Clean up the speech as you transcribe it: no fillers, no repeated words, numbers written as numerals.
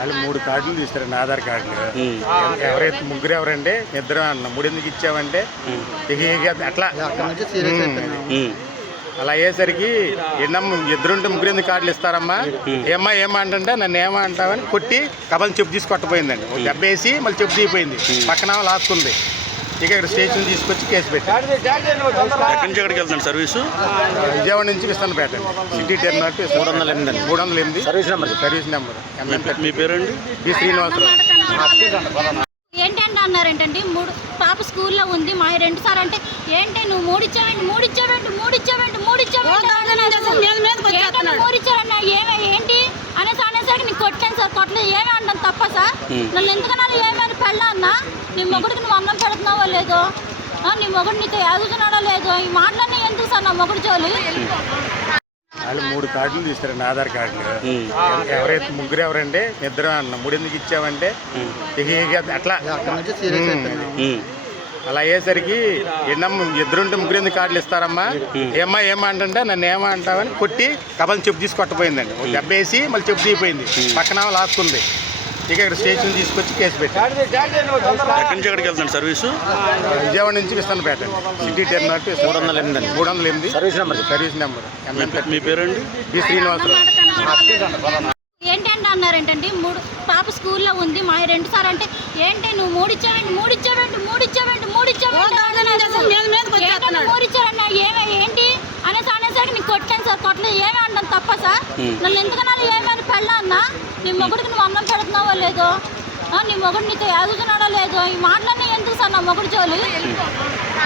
వాళ్ళు 3 కార్డులు తీస్తారండి, ఆధార్ కార్డులు. ఎవరైతే ముగ్గురు ఎవరంటే ఇద్దరు అన్న 3 ఎందుకు ఇచ్చామంటే ఇక అట్లా అలా అయ్యేసరికి ఏంటమ్మా ఇద్దరుంటే ముగ్గురు ఎందుకు కార్డులు ఇస్తారమ్మా, ఏమా అంటే నన్ను ఏమా అంటావని కొట్టి కబల్ చెప్పు తీసి కొట్టపోయిందండి. ఒక దెబ్బ వేసి మళ్ళీ చెప్పు తీయిపోయింది, పక్కన లాక్కుంది. ఇక ఇక్కడ స్టేషన్ తీసుకొచ్చి కేసు పెట్టారు. ఎక్కడి నుంచి ఎక్కడికి వెళ్తాను సర్వీసు? విజయవాడ నుంచి విస్తానపేట సిటీ టెర్మినల్ 308 సర్వీస్ నెంబర్. మీ పేరండి? డి శ్రీనివాసరావు. ఏంటంటే అన్నారేంటండి, పాప స్కూల్లో ఉంది మా 2 సార్ అంటే ఏంటి నువ్వు 3 ఇచ్చారన్నా ఏంటి అనేసరికి నీకు కొట్టాను సార్, కొట్టలేదు ఏమి అంటాను తప్ప సార్, నన్ను ఎందుకన్నా ఏమైనా పెళ్ళా అన్నా, నీ మొగుడికి నువ్వు అన్నం పెడుతున్నావో లేదో, నీ మొగుడు నీతో ఎదుగుతున్నాడో లేదో, ఈ మాటలన్నీ ఎందుకు సార్ నా మొగుడు జోలి. వాళ్ళు 3 కార్డులు తీస్తారండి, ఆధార్ కార్డులు. ఎవరైతే ముగ్గురు ఎవరంటే ఇద్దరు అన్న 3 ఎందుకు ఇచ్చామంటే ఇక అట్లా అలా అయ్యేసరికి ఏంటమ్మా ఇద్దరుంటే ముగ్గురు ఎందుకు కార్డులు ఇస్తారమ్మా, ఏమా అంటే నన్ను ఏమా అంటావని కొట్టి కబల్ చెప్పు తీసి కొట్టపోయిందండి. ఒక దెబ్బ వేసి మళ్ళీ చెప్పు తీయిపోయింది, పక్కన లాక్కుంది. ఇక ఇక్కడ స్టేషన్ తీసుకొచ్చి కేసు పెట్టారు. ఎక్కడి నుంచి ఎక్కడికి వెళ్తాను సర్వీసు? విజయవాడ నుంచి విస్తానపేట సిటీ టెర్మినల్ 308 సర్వీస్ నెంబర్. మీ పేరండి? డి శ్రీనివాసరావు. ఏంటంటే అన్నారేంటండి, పాప స్కూల్లో ఉంది మా 2 సార్ అంటే ఏంటి నువ్వు 3 ఇచ్చారన్నా ఏంటి అనేసరికి నీకు కొట్టాను సార్, కొట్టలేదు ఏమి అంటాను తప్ప సార్, నన్ను ఎందుకన్నా ఏమైనా పెళ్ళా అన్నా, నీ మొగుడికి నువ్వు అన్నం పెడుతున్నావో లేదో, నీ మొగుడు నీతో ఎదుగుతున్నాడో లేదో, ఈ మాటలన్నీ ఎందుకు సార్ నా మొగుడు జోలి.